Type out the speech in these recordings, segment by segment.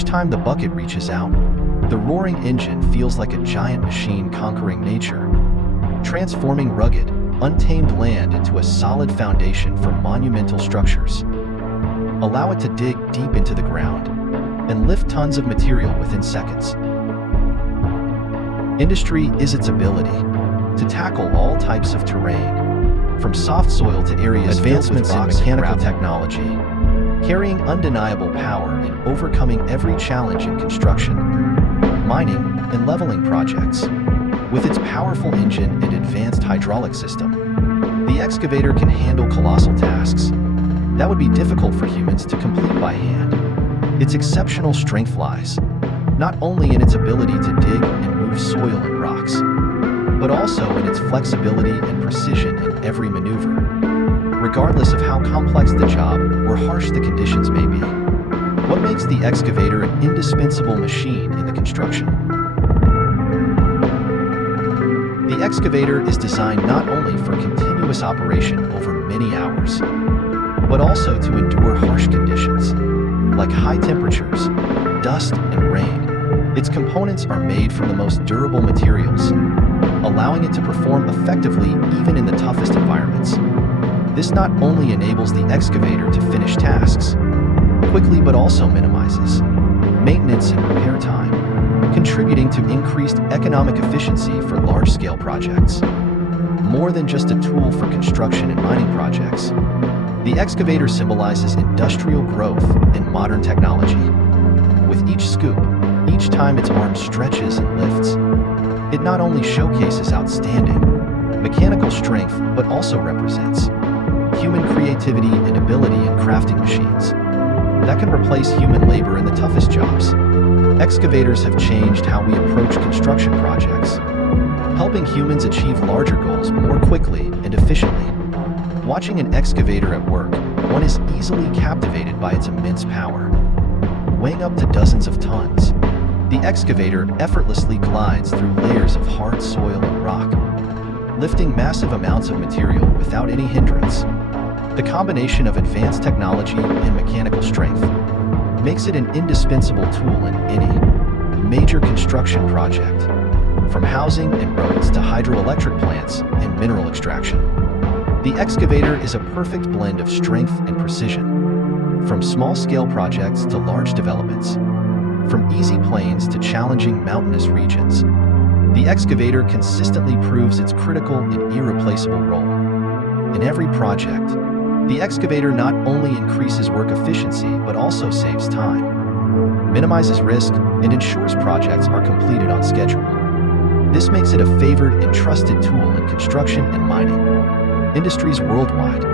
Each time the bucket reaches out, the roaring engine feels like a giant machine conquering nature, transforming rugged, untamed land into a solid foundation for monumental structures. Allow it to dig deep into the ground and lift tons of material within seconds. Industry is its ability to tackle all types of terrain, from soft soil to areas Advancements in filled with rocks and mechanical technology, carrying undeniable power in overcoming every challenge in construction, mining, and leveling projects. With its powerful engine and advanced hydraulic system, the excavator can handle colossal tasks that would be difficult for humans to complete by hand. Its exceptional strength lies not only in its ability to dig and move soil and rocks, but also in its flexibility and precision in every maneuver, regardless of how complex the job or harsh the conditions may be. What makes the excavator an indispensable machine in the construction? The excavator is designed not only for continuous operation over many hours, but also to endure harsh conditions, like high temperatures, dust, and rain. Its components are made from the most durable materials, allowing it to perform effectively even in the toughest environments. This not only enables the excavator to finish tasks quickly, but also minimizes maintenance and repair time, contributing to increased economic efficiency for large-scale projects. More than just a tool for construction and mining projects, the excavator symbolizes industrial growth and modern technology. With each scoop, each time its arm stretches and lifts, it not only showcases outstanding mechanical strength, but also represents human creativity and ability in crafting machines that can replace human labor in the toughest jobs. Excavators have changed how we approach construction projects, helping humans achieve larger goals more quickly and efficiently. Watching an excavator at work, one is easily captivated by its immense power. Weighing up to dozens of tons, the excavator effortlessly glides through layers of hard soil and rock, lifting massive amounts of material without any hindrance. The combination of advanced technology and mechanical strength makes it an indispensable tool in any major construction project, from housing and roads to hydroelectric plants and mineral extraction. The excavator is a perfect blend of strength and precision, from small-scale projects to large developments, from easy plains to challenging mountainous regions. The excavator consistently proves its critical and irreplaceable role. In every project, the excavator not only increases work efficiency but also saves time, minimizes risk, and ensures projects are completed on schedule. This makes it a favored and trusted tool in construction and mining industries worldwide.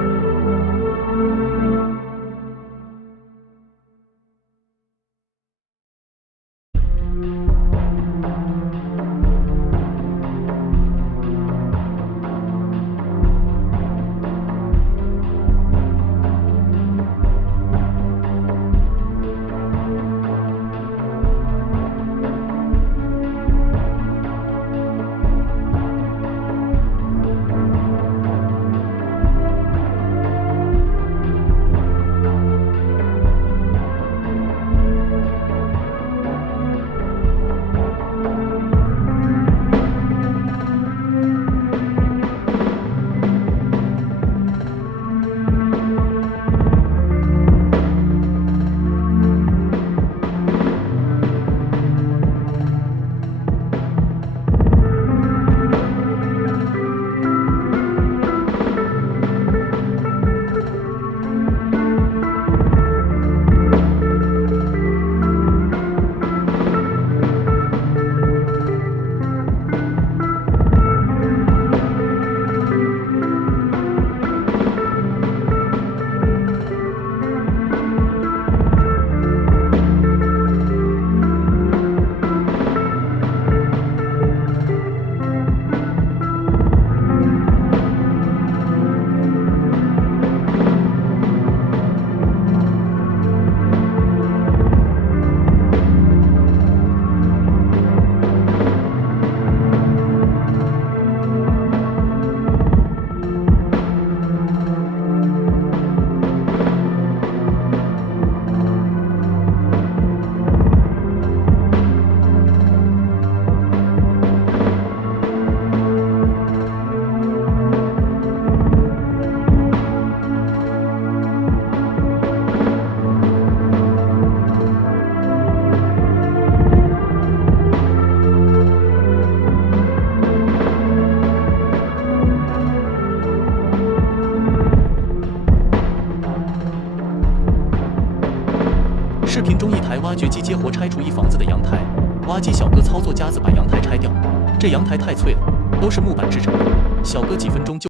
视频中，一台挖掘机接活拆除一房子的阳台，挖机小哥操作夹子把阳台拆掉。这阳台太脆了，都是木板制成的，小哥几分钟就